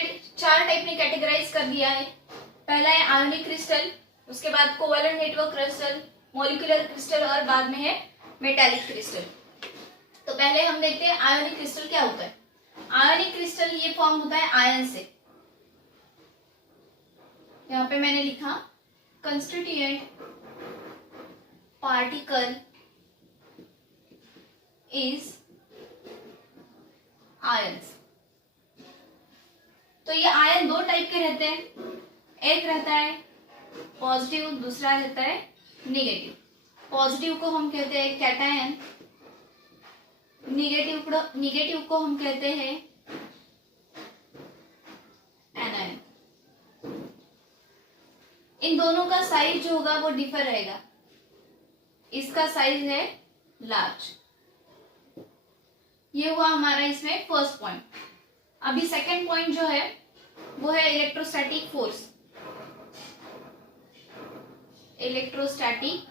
Solid चार type में categorise कर दिया है। पहला है आयोनिक क्रिस्टल, उसके बाद covalent network crystal, molecular crystal और बाद में है मेटालिक क्रिस्टल। तो पहले हम देखते हैं आयोनिक क्रिस्टल क्या होता है। आयोनिक क्रिस्टल ये फॉर्म होता है आयन से। यहाँ पे मैंने लिखा कंस्टिट्यूएंट पार्टिकल इज आयंस। तो ये आयन दो टाइप के रहते हैं, एक रहता है पॉजिटिव, दूसरा रहता है निगेटिव। पॉजिटिव को हम कहते हैं कैटायन, निगेटिव को हम कहते हैं एनायन। इन दोनों का साइज जो होगा वो डिफर रहेगा। इसका साइज है लार्ज। ये हुआ हमारा इसमें फर्स्ट पॉइंट। अभी सेकंड पॉइंट जो है वो है electrostatic force. Electrostatic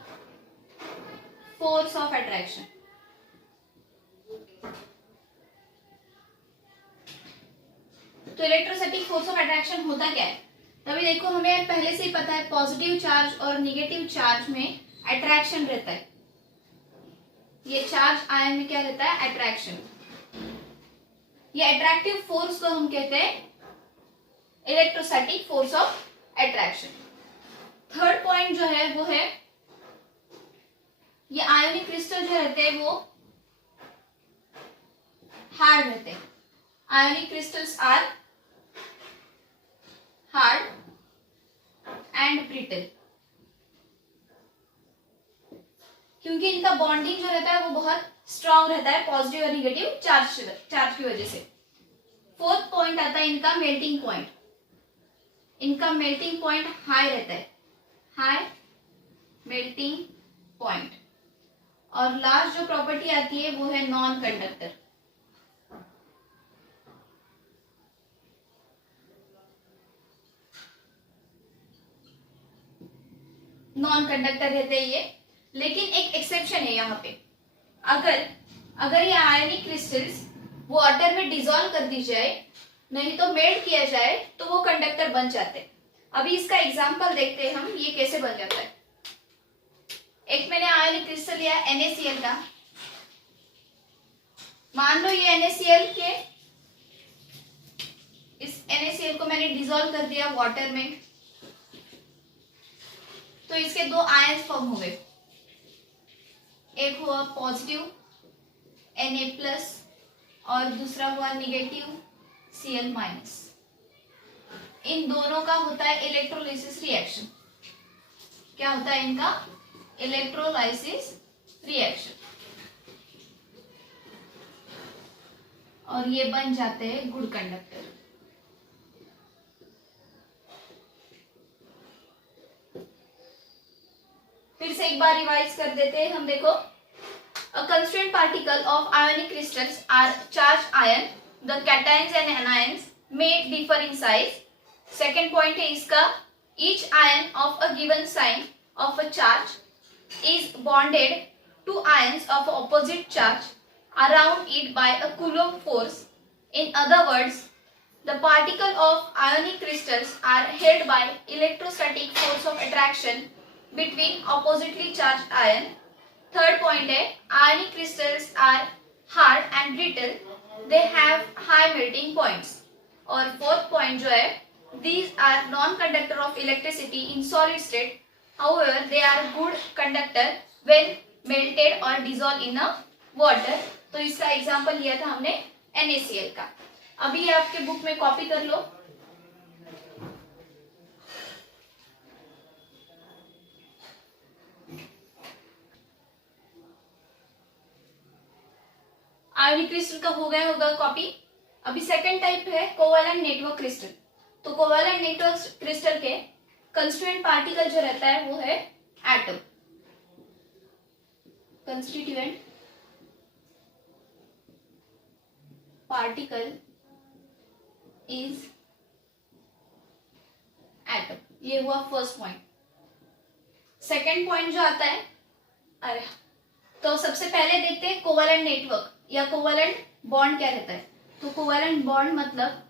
force of attraction. तो इलेक्ट्रोस्टैटिक फोर्स ऑफ अट्रैक्शन होता क्या है? तभी देखो, हमें पहले से ही पता है पॉजिटिव चार्ज और निगेटिव चार्ज में अट्रैक्शन रहता है। ये चार्ज आयन में क्या रहता है? अट्रैक्शन। ये अट्रैक्टिव फोर्स को हम कहते हैं electrostatic force of attraction. Third point जो है वो है ये आयोनिक क्रिस्टल जो रहते हैं वो हार्ड रहते हैं। Ionic crystals are hard and brittle, क्योंकि इनका बॉन्डिंग जो रहता है वो बहुत स्ट्रांग रहता है पॉजिटिव और निगेटिव चार्ज की वजह से। फोर्थ पॉइंट आता है इनका मेल्टिंग पॉइंट। इनका मेल्टिंग पॉइंट हाई रहता है, हाई मेल्टिंग पॉइंट। और लास्ट जो प्रॉपर्टी आती है वो है नॉन कंडक्टर। नॉन कंडक्टर रहते हैं ये, लेकिन एक एक्सेप्शन है यहाँ पे। अगर ये आयनिक क्रिस्टल्स वाटर में डिसॉल्व कर दी जाए, नहीं तो मेल्ट किया जाए, तो वो कंडक्टर बन जाते हैं। अभी इसका एग्जांपल देखते हैं हम, ये कैसे बन जाता है। एक मैंने आयनिक क्रिस्टल लिया NaCl का। मान लो ये NaCl के, इस NaCl को मैंने डिसॉल्व कर दिया वाटर में, तो इसके दो आयंस फॉर्म हो गए। एक हुआ पॉजिटिव Na+ और दूसरा हुआ निगेटिव Cl-। इन दोनों का होता है इलेक्ट्रोलाइसिस रिएक्शन। क्या होता है इनका? Electrolysis reaction. और ये बन जाते हैं गुड कंडक्टर। फिर से एक बार रिवाइज कर देते हैं हम। देखो, a constituent particle of ionic crystals are charged ion. The cations and anions may differ in size. Second point है इसका, each ion of a given sign of a charge is bonded to ions of opposite charge around it by a Coulomb force. In other words, the particle of ionic crystals are held by electrostatic force of attraction between oppositely charged ion. Third point है ionic crystals are hard and brittle. They have high melting points. और fourth point जो है, these are non-conductor of electricity in solid state. However, they are good conductor when melted or dissolved in a water. तो इसका example लिया था हमने NaCl का। अभी ये आपके बुक में कॉपी कर लो। आयोनिक क्रिस्टल का हो गया होगा कॉपी। अभी सेकंड टाइप है कोवेलेंट नेटवर्क क्रिस्टल। तो कोवेलेंट नेटवर्क क्रिस्टल के कंस्टिट्यूएंट पार्टिकल जो रहता है वो है atom. Constituent particle is atom. ये हुआ फर्स्ट पॉइंट। सेकंड पॉइंट जो आता है, अरे तो सबसे पहले देखते हैं कोवेलेंट नेटवर्क या कोवेलेंट बॉन्ड क्या रहता है। तो कोवेलेंट बॉन्ड मतलब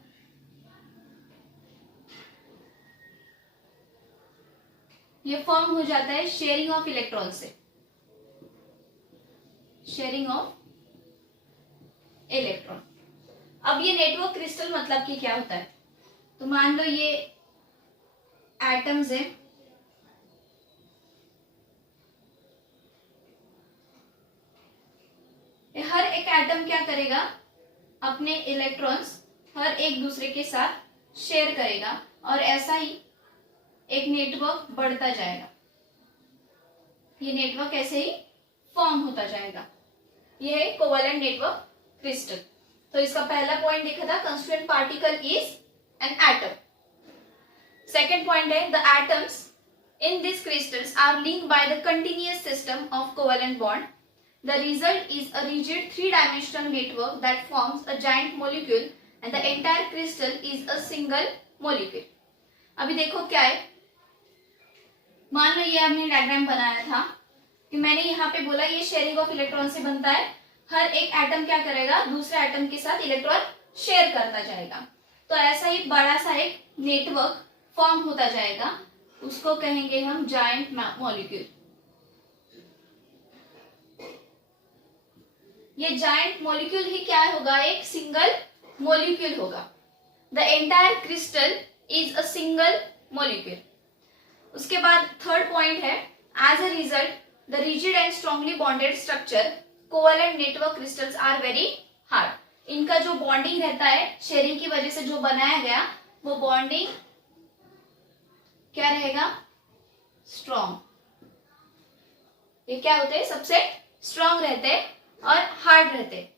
ये फॉर्म हो जाता है शेयरिंग ऑफ इलेक्ट्रॉन से, शेयरिंग ऑफ इलेक्ट्रॉन। अब ये नेटवर्क क्रिस्टल मतलब कि क्या होता है, तो मान लो ये एटम्स है, हर एक एटम क्या करेगा, अपने इलेक्ट्रॉन्स हर एक दूसरे के साथ शेयर करेगा और ऐसा ही एक नेटवर्क बढ़ता जाएगा, ये नेटवर्क ऐसे ही फॉर्म होता जाएगा। ये है कोवेलेंट नेटवर्क क्रिस्टल। तो इसका पहला पॉइंट देखा था, constituent particle is an atom. Second point है, the atoms in these crystals are linked by the continuous system of covalent bond. The result is a rigid three-dimensional network that forms a giant molecule and the entire crystal is a single molecule. अभी देखो क्या है, मान लो ये हमने diagram बनाया था कि मैंने यहाँ पे बोला ये शेयरिंग ऑफ इलेक्ट्रॉन से बनता है, हर एक एटम क्या करेगा, दूसरे एटम के साथ इलेक्ट्रॉन शेयर करता जाएगा। तो ऐसा ही बड़ा सा एक नेटवर्क फॉर्म होता जाएगा, उसको कहेंगे हम जायंट मॉलिक्यूल। ये जायंट मॉलिक्यूल ही क्या होगा, एक सिंगल मॉलिक्यूल होगा। The entire crystal is a single molecule. उसके बाद थर्ड पॉइंट है, as a result the rigid and strongly bonded structure covalent network crystals are very hard. इनका जो बॉन्डिंग रहता है, शेयरिंग की वजह से जो बनाया गया, वो बॉन्डिंग क्या रहेगा, स्ट्रॉन्ग। ये क्या होते हैं, सबसे स्ट्रॉन्ग रहते हैं और हार्ड रहते हैं।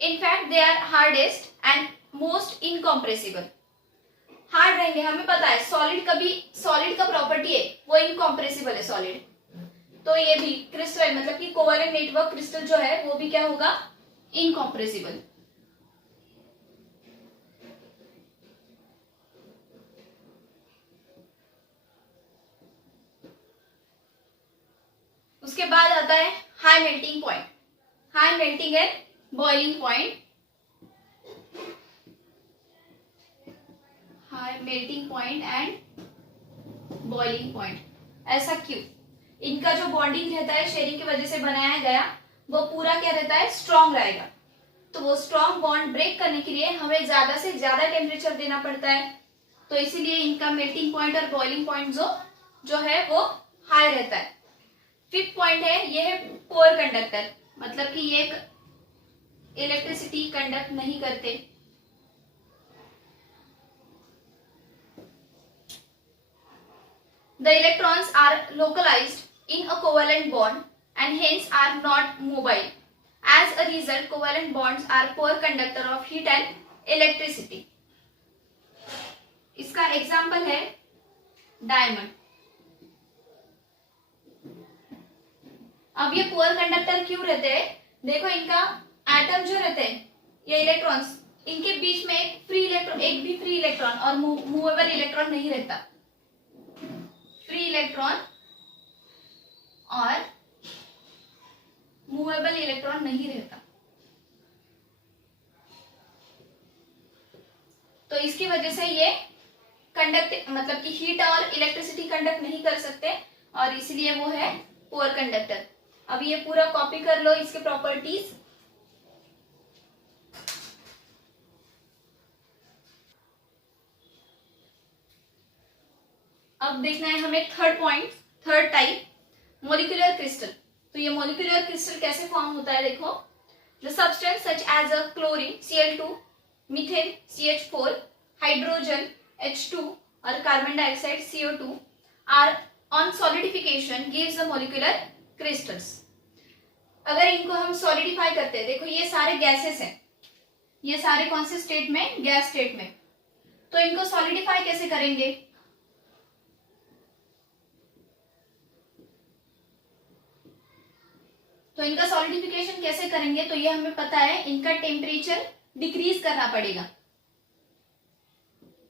In fact they are hardest and most incompressible. Hard रहेंगे, हमें पता है सॉलिड का प्रॉपर्टी है वो इनकॉम्प्रेसिबल है सॉलिड, तो ये भी क्रिस्टल मतलब कि कोवेलेंट नेटवर्क क्रिस्टल जो है वो भी क्या होगा, इनकॉम्प्रेसिबल। उसके बाद आता है high melting point, high melting and boiling point. High melting point and boiling point, ऐसा क्यों, इनका जो बॉन्डिंग रहता है शेयरिंग की वजह से बनाया गया, वो पूरा क्या रहता है, स्ट्रॉन्ग रहेगा। तो वो स्ट्रॉन्ग बॉन्ड ब्रेक करने के लिए हमें ज्यादा से ज्यादा टेम्परेचर देना पड़ता है, तो इसीलिए इनका मेल्टिंग पॉइंट और बॉइलिंग पॉइंट जो है वो हाई रहता है। फिफ्थ पॉइंट है, ये है पुअर कंडक्टर, मतलब कि ये इलेक्ट्रिसिटी कंडक्ट नहीं करते। The electrons are localized in a covalent bond and hence are not mobile. As a result, covalent bonds are poor conductor of heat and electricity. इसका example है डायमंड। अब ये poor conductor क्यों रहते हैं, देखो इनका एटम जो रहते हैं, ये इलेक्ट्रॉन्स, इनके बीच में एक भी फ्री इलेक्ट्रॉन और मूवेबल इलेक्ट्रॉन नहीं रहता। फ्री इलेक्ट्रॉन और मूवेबल इलेक्ट्रॉन नहीं रहता, तो इसकी वजह से ये कंडक्ट मतलब कि हीट और इलेक्ट्रिसिटी कंडक्ट नहीं कर सकते और इसलिए वो है पुअर कंडक्टर। अब ये पूरा कॉपी कर लो इसके प्रॉपर्टीज। अब देखना है हमें third point, third type, molecular crystal. तो ये मोलिकुलर क्रिस्टल कैसे फॉर्म होता है, देखो, the substance such as a chlorine Cl2, methane CH4, hydrogen H2 और carbon dioxide CO2 are on solidification gives the molecular crystals. अगर इनको हम सॉलिडिफाई करते हैं, देखो ये सारे गैसेस हैं, ये सारे कौन से स्टेट में, गैस स्टेट में, तो इनको सॉलिडिफाई कैसे करेंगे, तो इनका सॉलिडिफिकेशन कैसे करेंगे, तो ये हमें पता है, इनका टेम्परेचर डिक्रीज करना पड़ेगा,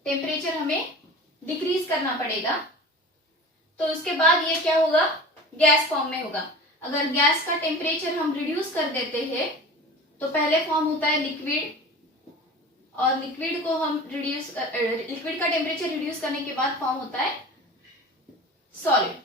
टेम्परेचर हमें डिक्रीज करना पड़ेगा। तो उसके बाद ये क्या होगा, गैस फॉर्म में होगा। अगर गैस का टेम्परेचर हम रिड्यूस कर देते हैं तो पहले फॉर्म होता है लिक्विड, और लिक्विड का टेम्परेचर रिड्यूस करने के बाद फॉर्म होता है सॉलिड।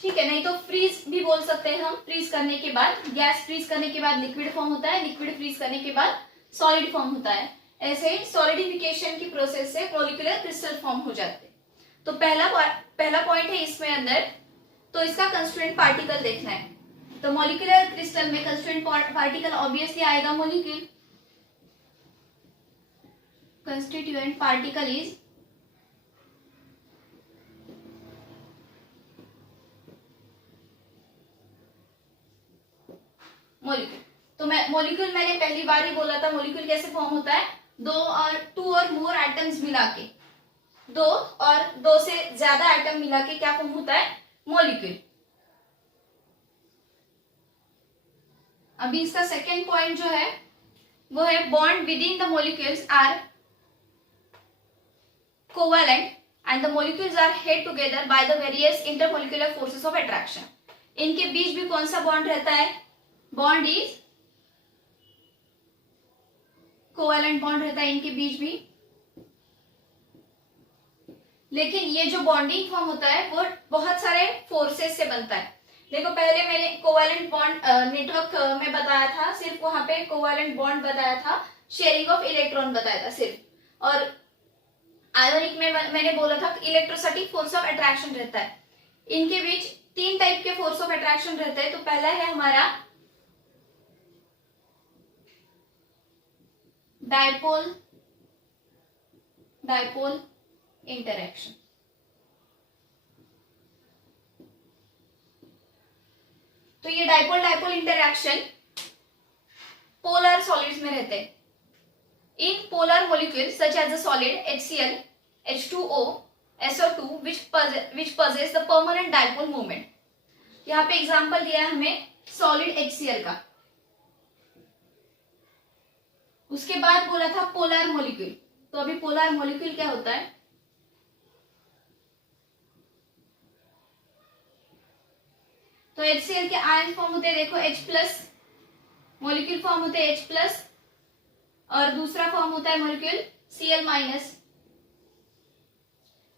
ठीक है, नहीं तो फ्रीज भी बोल सकते हैं हम। फ्रीज करने के बाद, गैस फ्रीज करने के बाद लिक्विड फॉर्म होता है, लिक्विड फ्रीज करने के बाद सॉलिड फॉर्म होता है। ऐसे ही सॉलिडिफिकेशन की प्रोसेस से मॉलिक्यूलर क्रिस्टल फॉर्म हो जाते हैं। तो पहला पॉइंट है इसमें अंदर, तो इसका कंस्टिट्यूएंट पार्टिकल देखना है। तो मॉलिक्यूलर क्रिस्टल में कंस्टिट्यूएंट पार्टिकल ऑब्वियसली आएगा molecule. Constituent particle is molecule. तो मॉलिक्यूल मैंने पहली बार ही बोला था, मॉलिक्यूल कैसे फॉर्म होता है, टू और मोर एटम्स मिला के, दो से ज्यादा एटम मिला के क्या फॉर्म होता है, मॉलिक्यूल। अभी इसका सेकेंड पॉइंट जो है वो है bond within the molecules are covalent and the molecules are held together by the various intermolecular forces of attraction. इनके बीच भी कौन सा बॉन्ड रहता है, बॉन्ड इज कोवैलेंट बॉन्ड रहता है इनके बीच भी। लेकिन ये जो बॉन्डिंग फॉर्म होता है वो बहुत सारे फोर्सेस से बनता है। देखो पहले मैंने कोवैलेंट बॉन्ड नेटवर्क में बताया था, सिर्फ वहां पे कोवैलेंट बॉन्ड बताया था, शेयरिंग ऑफ इलेक्ट्रॉन बताया था सिर्फ। और आयोनिक में मैंने बोला था इलेक्ट्रोस्टैटिक फोर्स ऑफ अट्रैक्शन रहता है। इनके बीच 3 टाइप के फोर्स ऑफ अट्रैक्शन रहते हैं। तो पहला है हमारा डायपोल इंटरैक्शन। तो ये डायपोल इंटरैक्शन पोलर सॉलिड्स में रहते हैं। In polar molecules such as the solid HCl, H2O, SO2 which possess the permanent dipole moment। यहाँ पे एग्जांपल दिया है हमें सॉलिड HCl का। उसके बाद बोला था पोलर मॉलिक्यूल। तो अभी पोलर मॉलिक्यूल क्या होता है, तो HCl के आयन फॉर्म होते हैं, देखो H+, मॉलिक्यूल फॉर्म होते हैं H+, और दूसरा फॉर्म होता है मॉलिक्यूल Cl-।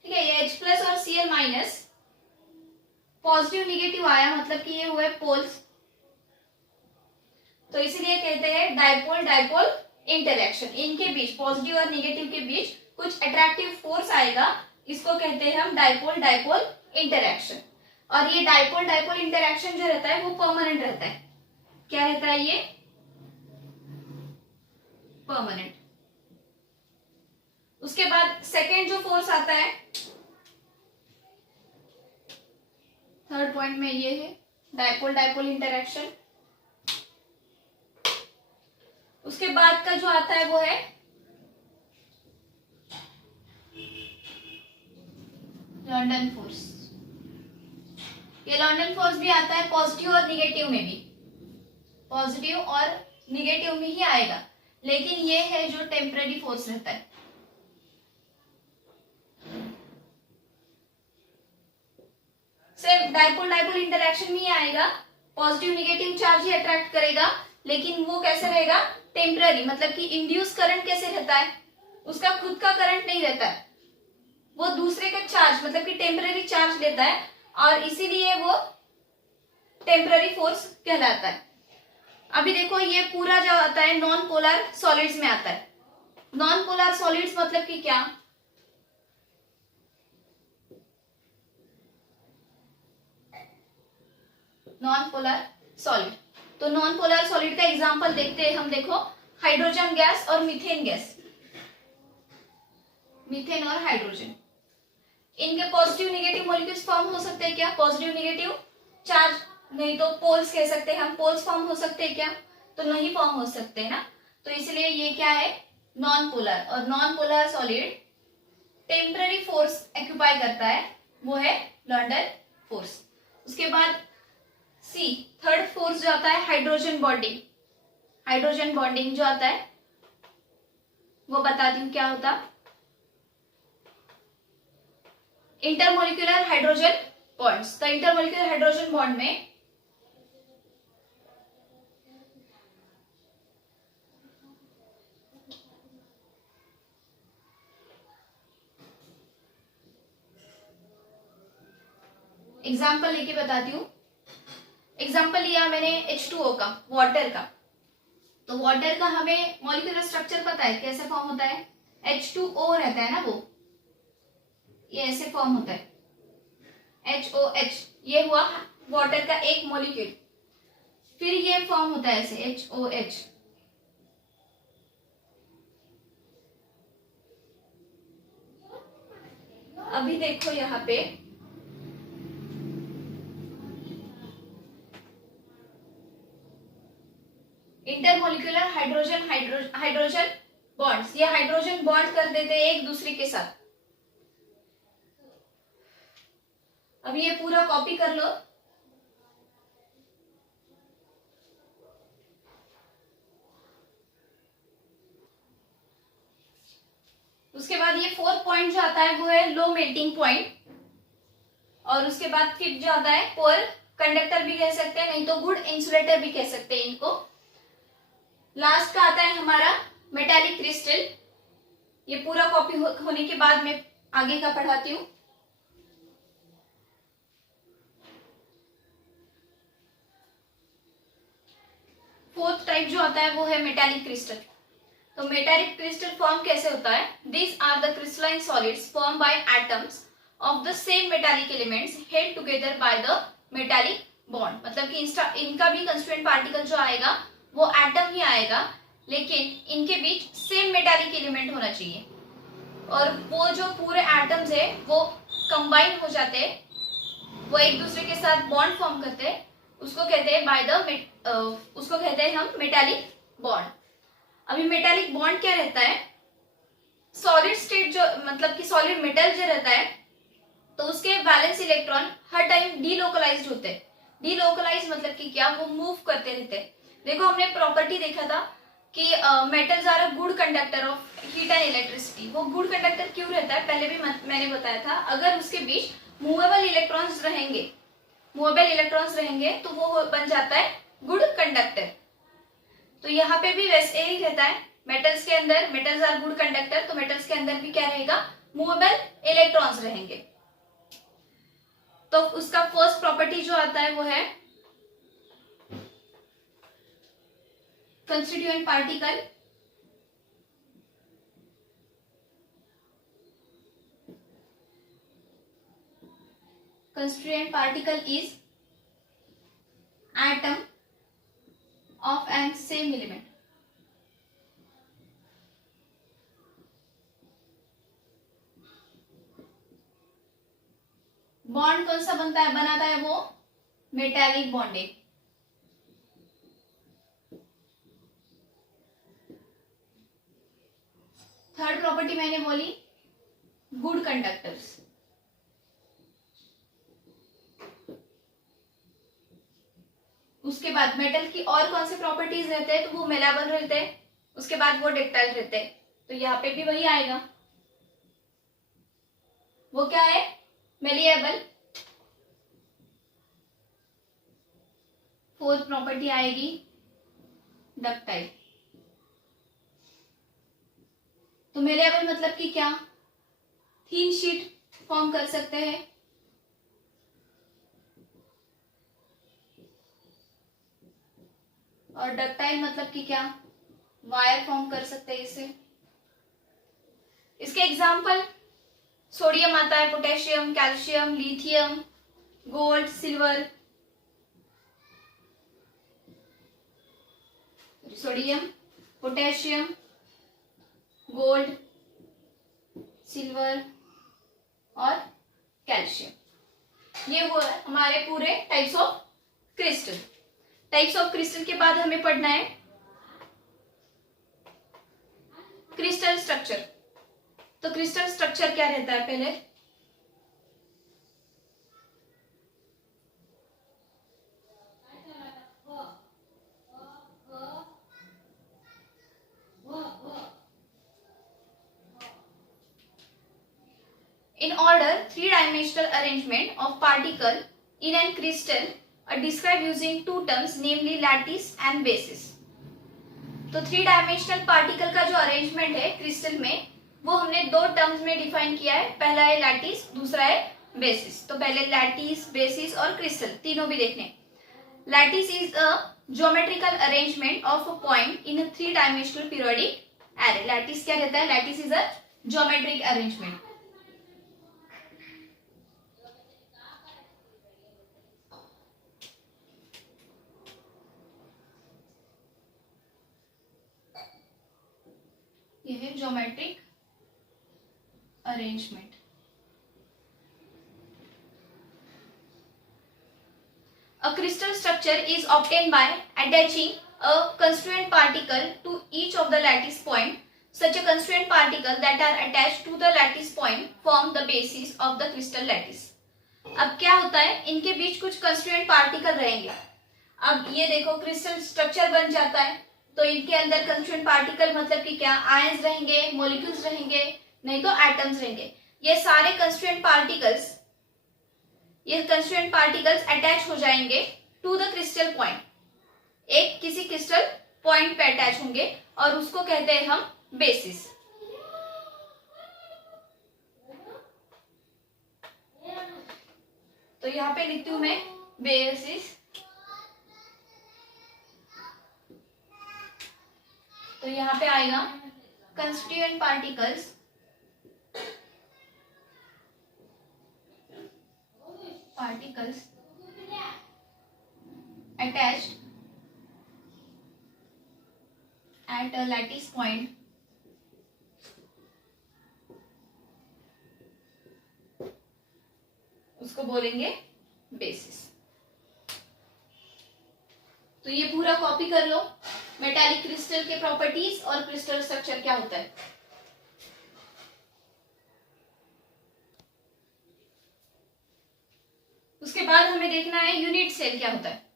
ठीक है, ये H+ और Cl- पॉजिटिव निगेटिव आया, मतलब कि ये हुए पोल्स। तो इसीलिए कहते हैं डायपोल इंटरैक्शन। इनके बीच, पॉजिटिव और निगेटिव के बीच कुछ अट्रैक्टिव फोर्स आएगा, इसको कहते हैं हम डायपोल इंटरैक्शन। और ये डायपोल इंटरैक्शन जो रहता है वो परमानेंट रहता है। क्या रहता है ये, परमानेंट। उसके बाद सेकेंड जो फोर्स आता है, थर्ड पॉइंट में ये है डायपोल इंटरैक्शन। उसके बाद का जो आता है वो है लॉन्डन फोर्स। ये लॉन्डन फोर्स भी आता है पॉजिटिव और निगेटिव में भी, पॉजिटिव और निगेटिव में ही आएगा, लेकिन ये है जो टेम्पररी फोर्स रहता है। सिर्फ डायपोल इंटरैक्शन में ही आएगा, पॉजिटिव निगेटिव चार्ज ही अट्रैक्ट करेगा, लेकिन वो कैसे रहेगा, टेम्पररी। मतलब कि इंड्यूस करंट कैसे रहता है, उसका खुद का करंट नहीं रहता है, वो दूसरे का चार्ज, मतलब कि टेम्पररी चार्ज लेता है, और इसीलिए वो टेम्पररी फोर्स कहलाता है। अभी देखो ये पूरा जो आता है नॉन पोलर सॉलिड्स में आता है। नॉन पोलर सॉलिड्स मतलब कि क्या, नॉन पोलर सॉलिड। तो नॉन पोलर सॉलिड का एग्जांपल देखते हैं हम। देखो हाइड्रोजन गैस और मीथेन गैस, मीथेन और हाइड्रोजन, इनके पॉजिटिव निगेटिव मॉलिक्यूल्स फॉर्म हो सकते हैं क्या, पॉजिटिव निगेटिव चार्ज, नहीं तो पोल्स कह सकते हैं हम, पोल्स फॉर्म हो सकते हैं क्या, तो नहीं फॉर्म हो सकते ना। तो इसलिए ये क्या है, नॉन पोलर। और non polar solid temporary force occupy करता है, वो है लॉन्डन फोर्स। उसके बाद सी, थर्ड फोर्स जो आता है हाइड्रोजन बॉन्डिंग। हाइड्रोजन बॉन्डिंग जो आता है वो बताती हूँ क्या होता, इंटरमोलिकुलर हाइड्रोजन बॉन्ड्स। तो इंटरमोलिकुलर हाइड्रोजन बॉन्ड में एग्जाम्पल लेके बताती हूँ। एग्जाम्पल लिया मैंने H2O का, वाटर का। तो वाटर का हमें मॉलिक्यूलर स्ट्रक्चर पता है कैसे फॉर्म होता है, H2O रहता है ना, वो ये ऐसे फॉर्म होता है HOH, ये हुआ वाटर का एक मॉलिक्यूल। फिर ये फॉर्म होता है ऐसे HOH। अभी देखो यहाँ पे इंटरमोलिकुलर हाइड्रोजन बॉन्ड्स, ये हाइड्रोजन बॉन्ड कर देते हैं एक दूसरे के साथ। अब ये पूरा कॉपी कर लो। उसके बाद ये फोर्थ पॉइंट जो आता है वो है लो मेल्टिंग पॉइंट, और उसके बाद फिफ्थ जो आता है पुअर कंडक्टर भी कह सकते हैं, नहीं तो गुड इंसुलेटर भी कह सकते हैं इनको। लास्ट का आता है हमारा मेटालिक क्रिस्टल। ये पूरा कॉपी होने के बाद मैं आगे का पढ़ाती हूँ। फोर्थ टाइप जो आता है वो है मेटालिक क्रिस्टल। तो मेटालिक क्रिस्टल फॉर्म कैसे होता है, this are the crystalline solids form by atoms of the same metallic elements held together by the metallic bond. मतलब कि इनका भी कंस्टिट्यूएंट पार्टिकल जो आएगा वो एटम ही आएगा, लेकिन इनके बीच सेम मेटालिक एलिमेंट होना चाहिए, और वो जो पूरे एटम्स है वो कंबाइन हो जाते हैं, वो एक दूसरे के साथ बॉन्ड फॉर्म करते हैं, उसको कहते हैं उसको कहते हैं हम मेटालिक बॉन्ड। अभी मेटालिक बॉन्ड क्या रहता है, सॉलिड स्टेट जो मतलब कि सॉलिड मेटल जो रहता है तो उसके वैलेंस इलेक्ट्रॉन हर टाइम डीलोकलाइज्ड होते हैं। डीलोकलाइज मतलब कि क्या, वो मूव करते रहते हैं। देखो हमने प्रॉपर्टी देखा था कि metals are a good conductor of heat and electricity. वो गुड कंडक्टर क्यों रहता है, पहले भी मैंने बताया था, अगर उसके बीच मूवेबल इलेक्ट्रॉन्स रहेंगे तो वो बन जाता है गुड कंडक्टर। तो यहाँ पे भी वैसे ही रहता है, मेटल्स के अंदर मेटल्स आर गुड कंडक्टर, तो मेटल्स के अंदर भी क्या रहेगा, मूवेबल इलेक्ट्रॉन्स रहेंगे। तो उसका फर्स्ट प्रॉपर्टी जो आता है वो है constituent particle. Constituent particle is atom of an same element। Bond कौन सा बनाता है वो मेटालिक बॉन्डिंग। थर्ड प्रॉपर्टी मैंने बोली गुड कंडक्टर्स। उसके बाद मेटल की और कौन से प्रॉपर्टीज रहते हैं, तो वो मेलेबल रहते हैं, उसके बाद वो डक्टाइल रहते हैं। तो यहाँ पे भी वही आएगा, वो क्या है, मेलिएबल। फोर्थ प्रॉपर्टी आएगी डक्टाइल। तो मेलेबल मतलब कि क्या, थीन शीट फॉर्म कर सकते हैं, और डक्टाइल मतलब कि क्या, वायर फॉर्म कर सकते हैं इससे। इसके एग्जाम्पल सोडियम आता है, potassium, calcium, lithium, gold, silver. Sodium, potassium, gold, silver और कैल्शियम, ये वो है हमारे पूरे types of crystal. Types of crystal के बाद हमें पढ़ना है क्रिस्टल स्ट्रक्चर। तो क्रिस्टल स्ट्रक्चर क्या रहता है पहले, in order three-dimensional arrangement of particle in an crystal are described using two terms, namely lattice and basis। तो थ्री डायमेंशनल पार्टिकल का जो अरेंजमेंट है क्रिस्टल में वो हमने दो टर्म्स में डिफाइन किया है, पहला है लैटिस, दूसरा है बेसिस। तो पहले लैटिस, बेसिस और क्रिस्टल तीनों भी देखने। Lattice is a geometrical arrangement of a point in 3 dimensional periodic array. Lattice क्या रहता है? Lattice is a geometric arrangement. यह है geometric arrangement. A crystal structure is obtained by attaching a constituent particle to each of the lattice point. Such a constituent particle that are attached to the lattice point form the basis of the crystal lattice. अब क्या होता है, इनके बीच कुछ constituent particle रहेंगे। अब ये देखो क्रिस्टल स्ट्रक्चर बन जाता है, तो इनके अंदर कंस्टिट्यूएंट पार्टिकल मतलब कि क्या? आयंस रहेंगे, मॉलिक्यूल्स रहेंगे, नहीं तो एटम्स रहेंगे। ये सारे कंस्टिट्यूएंट पार्टिकल्स अटैच हो जाएंगे टू द क्रिस्टल पॉइंट। एक किसी क्रिस्टल पॉइंट पे अटैच होंगे और उसको कहते हैं हम बेसिस। तो यहां पे लिखती हूं मैं बेसिस। तो यहां पे आएगा constituent particles attached at a lattice point उसको बोलेंगे बेसिस। तो ये पूरा कॉपी कर लो। मेटालिक क्रिस्टल के प्रॉपर्टीज और क्रिस्टल स्ट्रक्चर क्या होता है। उसके बाद हमें देखना है यूनिट सेल क्या होता है।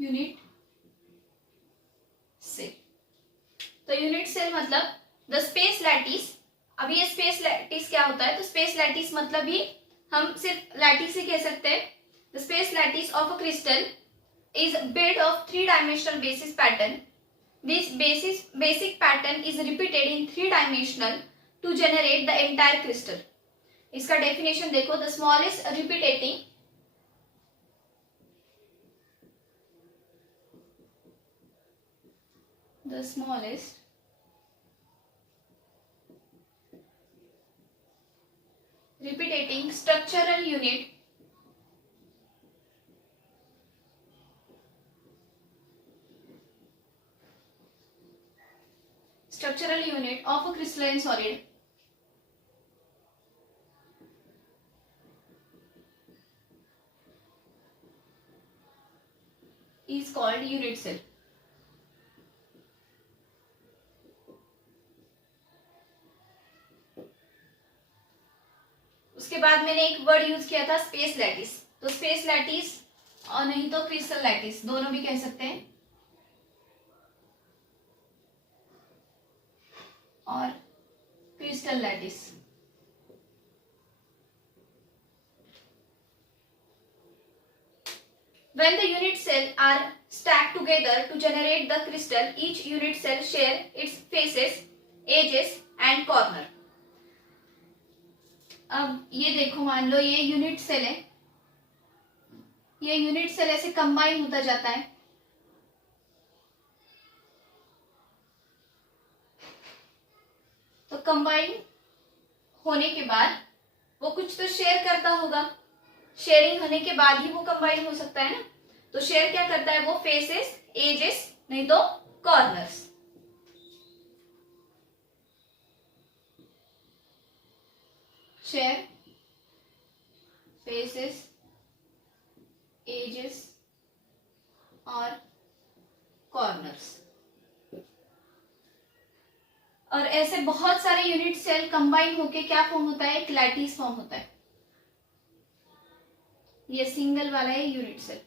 यूनिट सेल, तो यूनिट सेल मतलब द स्पेस लैटिस। अब ये स्पेस लैटिस क्या होता है? तो स्पेस लैटिस मतलब ही हम सिर्फ लैटिस ही कह सकते हैं। The space lattice of a crystal is built of 3-dimensional basis pattern. This basic pattern is repeated in 3-dimensional to generate the entire crystal. इसका डेफिनेशन देखो, the smallest repeating structural unit of a crystalline solid is called unit cell. उसके बाद मैंने एक word use किया था space lattice. तो space lattice और नहीं तो क्रिस्टल लैटिस, दोनों भी कह सकते हैं। और crystal lattice. When the unit cell are stacked together to generate the crystal, each unit cell share its faces, edges and corner. अब ये देखो, मान लो ये यूनिट सेल है, ये यूनिट सेल ऐसे कंबाइन होता जाता है। तो कंबाइन होने के बाद वो कुछ तो शेयर करता होगा, शेयरिंग होने के बाद ही वो कंबाइन हो सकता है ना। तो शेयर क्या करता है वो? फेसेस, एजेस नहीं तो कॉर्नर्स। शेयर फेसेस, एजेस और कॉर्नर्स। और ऐसे बहुत सारे यूनिट सेल कंबाइन होके क्या फॉर्म होता है? एक लैटिस फॉर्म होता है। ये सिंगल वाला है unit cell.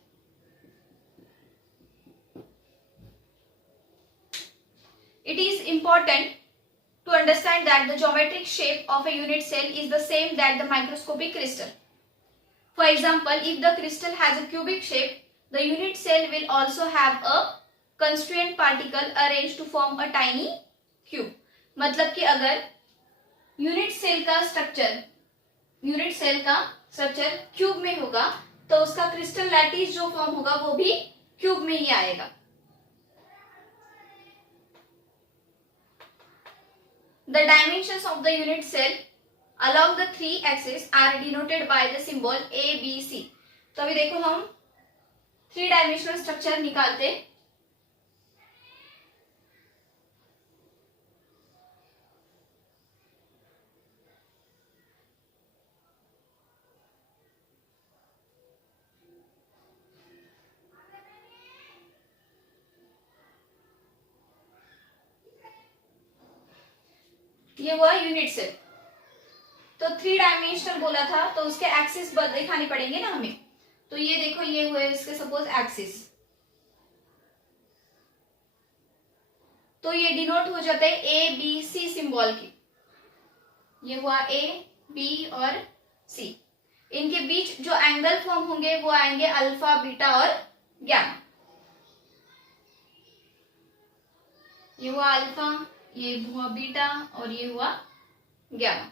It is important to understand that the geometric shape of a unit cell is the same that the microscopic crystal. For example, if the crystal has a cubic shape, the unit cell will also have a constituent particle arranged to form a tiny cube. मतलब कि अगर unit cell का structure cube में होगा तो उसका crystal lattice जो form होगा वो भी क्यूब में ही आएगा। The dimensions of the unit cell along the three axes are denoted by the symbol A, B, C. तो अभी देखो हम 3 डायमेंशनल स्ट्रक्चर निकालते। ये हुआ यूनिट सेल। तो 3 डायमेंशनल बोला था तो उसके एक्सिस दिखाने पड़ेंगे ना हमें। तो ये देखो ये हुए इसके सपोज एक्सिस, तो ये डिनोट हो जाता है ए बी सी सिंबल की। ये हुआ ए बी और सी। इनके बीच जो एंगल फॉर्म होंगे वो आएंगे अल्फा, बीटा और गैमा। ये हुआ अल्फा, ये हुआ बीटा और ये हुआ गैमा।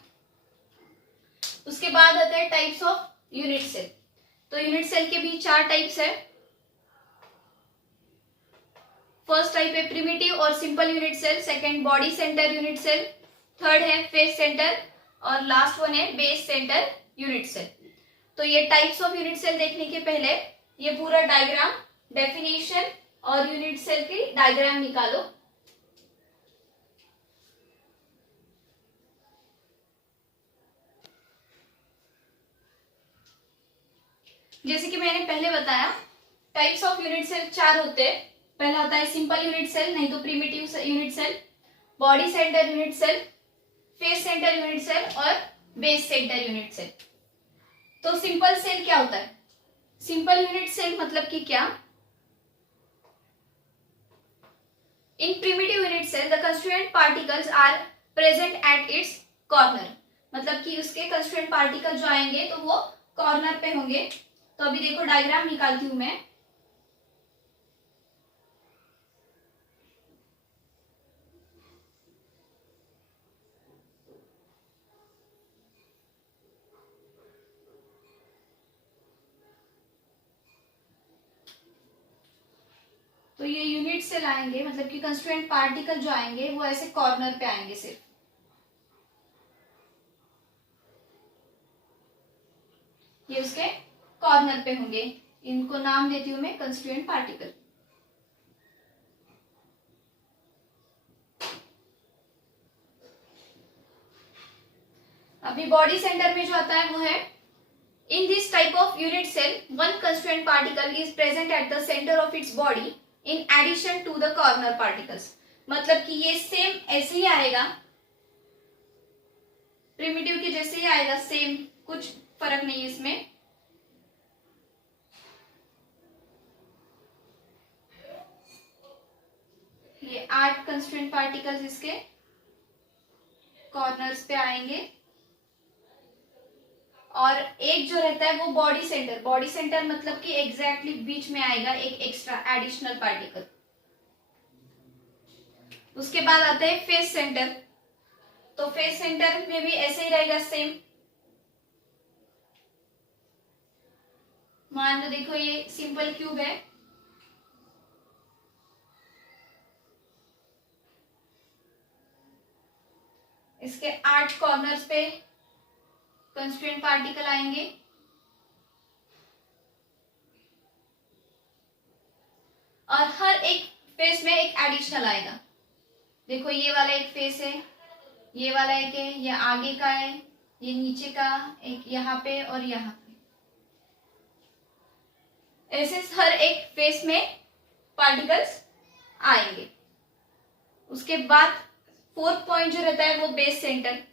उसके बाद आते हैं टाइप्स ऑफ यूनिट सेल। तो यूनिट सेल के भी 4 टाइप्स है। फर्स्ट टाइप है प्रिमिटिव और simple unit cell, second body centre unit cell, third है फेस सेंटर और लास्ट वन है बेस सेंटर यूनिट सेल। तो ये टाइप्स ऑफ यूनिट सेल देखने के पहले ये पूरा डायग्राम, डेफिनेशन और यूनिट सेल की डायग्राम निकालो। जैसे कि मैंने पहले बताया टाइप्स ऑफ यूनिट सेल 4 होते हैं। पहला होता है सिंपल यूनिट सेल, नहीं तो primitive unit cell, body centre unit cell, face center unit cell और बेस सेंटर यूनिट सेल। तो सिंपल सेल क्या होता है? सिंपल यूनिट सेल मतलब कि क्या? In primitive unit cell the constituent particles are present at its corner. मतलब कि उसके कंस्टिट्यूएंट पार्टिकल जो आएंगे तो वो कॉर्नर पे होंगे। तो अभी देखो डायग्राम निकालती हूं मैं। तो ये यूनिट सेल आएंगे, मतलब कि कंस्टिट्यूएंट पार्टिकल जो आएंगे वो ऐसे कॉर्नर पे आएंगे सिर्फ। ये उसके कॉर्नर पे होंगे। इनको नाम देती हूं मैं कंस्टिट्यूएंट पार्टिकल। अभी बॉडी सेंटर में जो आता है वो है in this type of unit cell one constituent particle is present at the centre of its body in addition to the corner particles. मतलब कि ये सेम ऐसे ही आएगा, प्रिमिटिव के जैसे ही आएगा, सेम, कुछ फर्क नहीं है इसमें। ये 8 कंस्टिट्यूएंट पार्टिकल्स इसके कॉर्नर्स पे आएंगे और एक जो रहता है वो बॉडी सेंटर मतलब कि एग्जैक्टली बीच में आएगा एक एक्स्ट्रा एडिशनल पार्टिकल। उसके बाद आता है फेस सेंटर। तो फेस सेंटर में भी ऐसे ही रहेगा सेम। मान लो देखो ये सिंपल क्यूब है, इसके 8 कॉर्नर्स पे कंस्टिट्यूएंट पार्टिकल आएंगे और हर एक फेस में एक एडिशनल आएगा। देखो ये वाला एक फेस है, ये वाला एक है, ये आगे का है, ये नीचे का, एक यहाँ पे और यहाँ पे। ऐसे हर एक फेस में पार्टिकल्स आएंगे। उसके बाद 4th पॉइंट जो रहता है वो बेस सेंटर।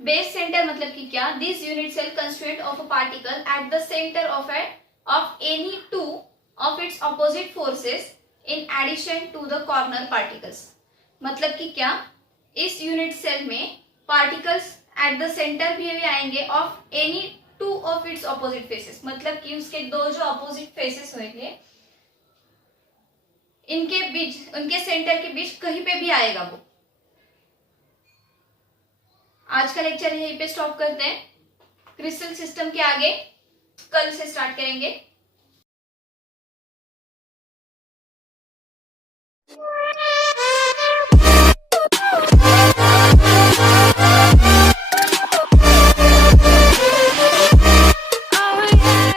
बेस सेंटर मतलब कि क्या? This unit cell constituent of a particle at the centre of any two of its opposite forces in addition to the corner particles. मतलब कि क्या? इस यूनिट सेल में पार्टिकल्स एट द सेंटर भी आएंगे of any two of its opposite faces. मतलब कि उसके 2 जो ऑपोजिट फेसेस होंगे इनके बीच, उनके सेंटर के बीच कहीं पे भी आएगा वो। आज का लेक्चर यहीं पे स्टॉप करते हैं। क्रिस्टल सिस्टम के आगे कल से स्टार्ट करेंगे।